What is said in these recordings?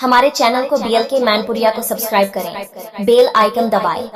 हमारे चैनल को बीएल के मैनपुरिया को सब्सक्राइब करें, बेल आइकन दबाएं।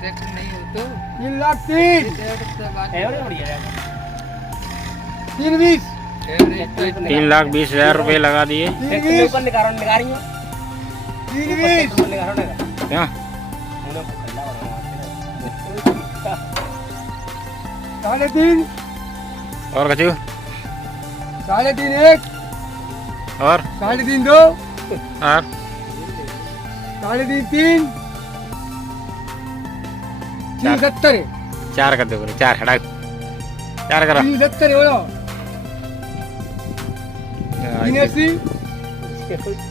ट्रैक्टर नहीं हो तो 3 लाख 3 3,20,000 रुपए लगा दिए। क्या साढ़े 3 और कचू साढ़े 3 1 और साढ़े 3 2 और साढ़े 3 3 70 4 कर दो, 4 हटा 4 करा 70 बोलो 83